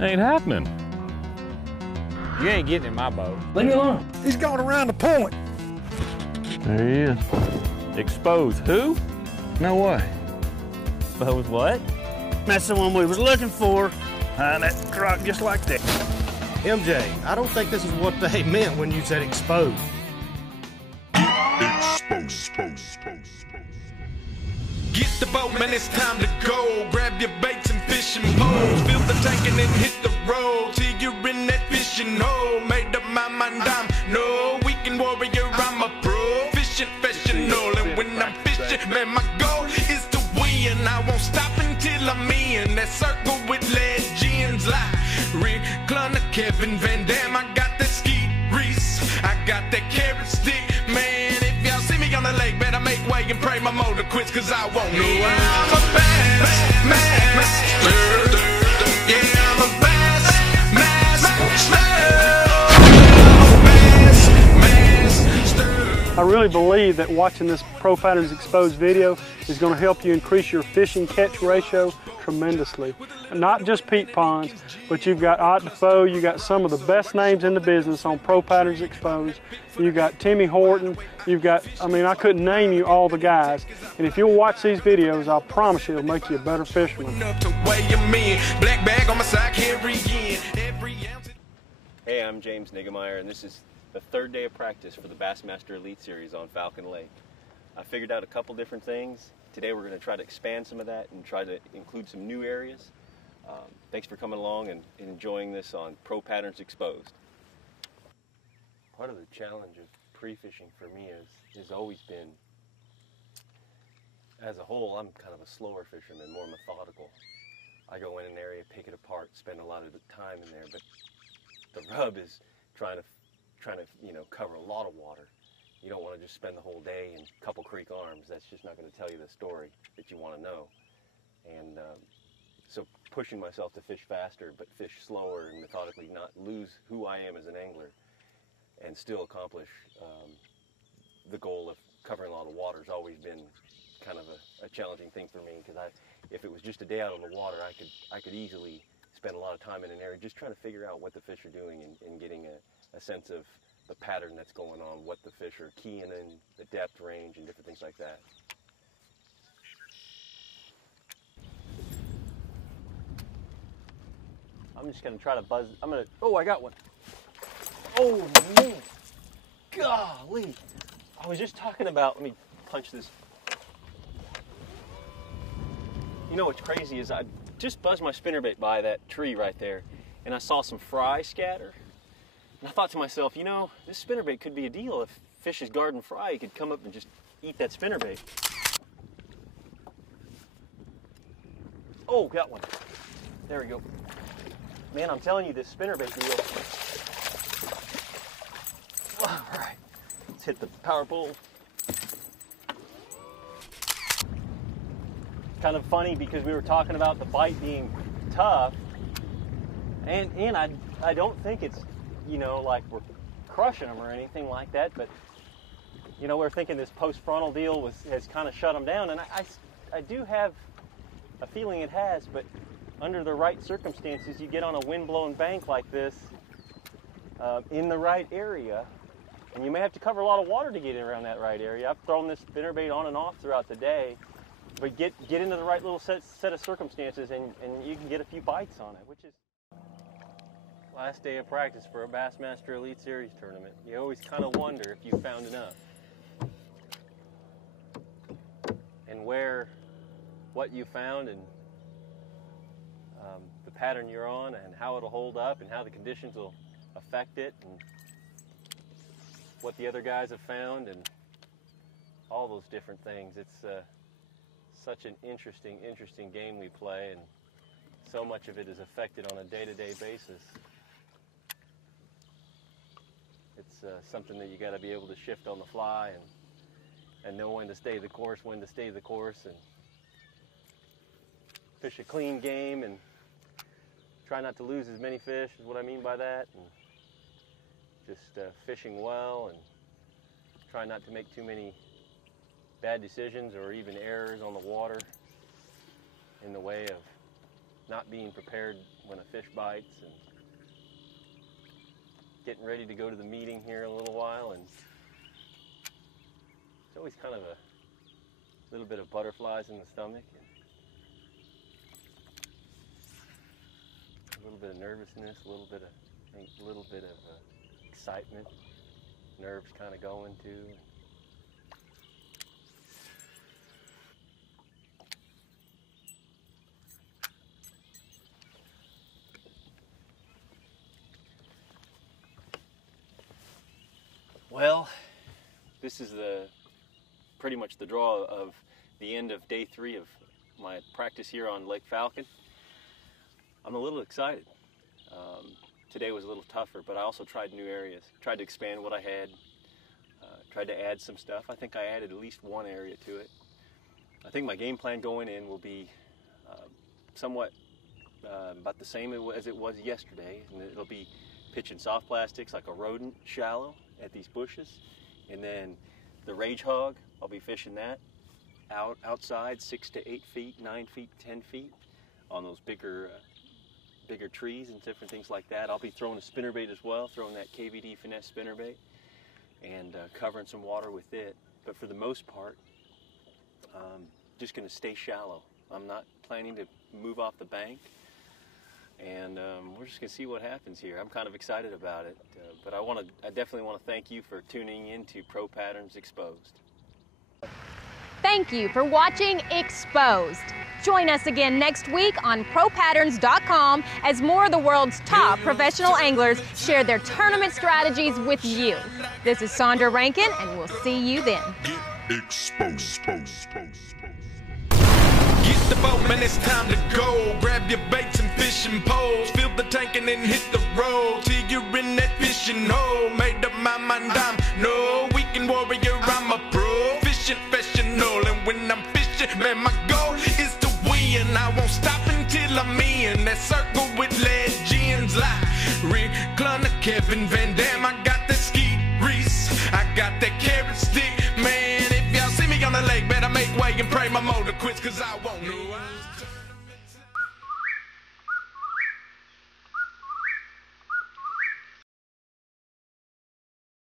Ain't happening. You ain't getting in my boat. Leave me alone. He's going around the point. There he is. Expose who? No way. Expose what? That's the one we was looking for. Behind that rock just like that. MJ, I don't think this is what they meant when you said exposed. Get the boat, man, it's time to go. Grab your baits and fishing poles. Fill the tank and then hit the road. Till you're in that fishing hole. Made up my mind, I'm no weekend warrior. I'm a pro fishing professional. And when I'm fishing, man, my goal is to win. I won't stop until I'm in that circle with legends like Rick Clunner, Kevin Van Dam. I got that ski Reese. I got that carrot stick, man. If y'all see me on the lake, better make way and pray my motor quits, cause I won't know I'm a bass master. Yeah, I'm a bass master. I really believe that watching this Pro Patterns Exposed video is going to help you increase your fishing catch ratio tremendously. Not just peat ponds, but you've got Ott Defoe, you got some of the best names in the business on Pro Patterns Exposed. You got Timmy Horton, you've got, I mean, I couldn't name you all the guys. And if you'll watch these videos, I promise you it'll make you a better fisherman. Hey, I'm James Niggemeyer, and this is the third day of practice for the Bassmaster Elite Series on Falcon Lake. I figured out a couple different things. Today we're going to try to expand some of that and try to include some new areas. Thanks for coming along and enjoying this on Pro Patterns Exposed. Part of the challenge of pre-fishing for me has always been, as a whole, I'm kind of a slower fisherman, more methodical. I go in an area, pick it apart, spend a lot of the time in there, but the rub is trying to cover a lot of water. You don't want to just spend the whole day in Couple Creek Arms. That's just not going to tell you the story that you want to know. And so pushing myself to fish faster, but fish slower and methodically, not lose who I am as an angler, and still accomplish the goal of covering a lot of water has always been kind of a challenging thing for me, because if it was just a day out on the water, I could easily spend a lot of time in an area just trying to figure out what the fish are doing and getting a sense of the pattern that's going on, what the fish are keying in, the depth range, and different things like that. I'm just going to try to buzz. Oh, I got one. Oh, man. Golly. I was just talking about, let me punch this. You know what's crazy is I just buzzed my spinnerbait by that tree right there, and I saw some fry scatter. And I thought to myself, you know, this spinnerbait could be a deal. If fish is garden fry, he could come up and just eat that spinnerbait. Oh, got one. There we go. Man, I'm telling you, this spinnerbait deal. All right, let's hit the power pole. Kind of funny because we were talking about the bite being tough, and I don't think it's, you know, like we're crushing them or anything like that, but you know, we're thinking this post-frontal deal has kind of shut them down, and I do have a feeling it has, but under the right circumstances, you get on a wind-blown bank like this in the right area, and you may have to cover a lot of water to get in around that right area. I've thrown this spinnerbait on and off throughout the day, but get into the right little set of circumstances, and you can get a few bites on it, which is last day of practice for a Bassmaster Elite Series tournament. You always kind of wonder if you found enough, and what you found, and the pattern you're on, and how it'll hold up, and how the conditions will affect it, and what the other guys have found, and all those different things. It's such an interesting game we play, and so much of it is affected on a day-to-day basis. It's something that you got to be able to shift on the fly and know when to stay the course, and fish a clean game, and try not to lose as many fish is what I mean by that, and just fishing well, and try not to make too many bad decisions or even errors on the water in the way of not being prepared when a fish bites, and getting ready to go to the meeting here in a little while, and it's always kind of a little bit of butterflies in the stomach, and a little bit of nervousness, a little bit of excitement, nerves kind of going too. Well, this is pretty much the draw of the end of day 3 of my practice here on Lake Falcon. I'm a little excited. Today was a little tougher, but I also tried new areas, tried to expand what I had, tried to add some stuff. I think I added at least one area to it. I think my game plan going in will be somewhat about the same as it was yesterday, and it'll be pitching soft plastics like a rodent shallow at these bushes, and then the rage hog, I'll be fishing that outside 6 to 8 feet, 9 feet, 10 feet on those bigger trees and different things like that. I'll be throwing a spinnerbait as well, throwing that KVD finesse spinnerbait and covering some water with it. But for the most part, just going to stay shallow. I'm not planning to move off the bank, and we're just going to see what happens here. I'm kind of excited about it, but I definitely want to thank you for tuning in to Pro Patterns Exposed. Thank you for watching Exposed. Join us again next week on ProPatterns.com as more of the world's top professional anglers share their tournament strategies with you. This is Sandra Rankin, and we'll see you then. Exposed. Get the boat, man, it's time to go. Grab your baits and fishing poles. Fill the tank and then hit the road till you're in that fishing hole. Made up my mind, I'm no weekend warrior, I'm a pro fishing professional. And when I'm fishing, man, my goal is to win. I won't stop until I'm in that circle with legends like Rick Clunner, Kevin Van Dam. I got that Skeet Reese, I got that carrot stick, man. If y'all see me on the lake, better make way and pray my motor quits, cause I won't know.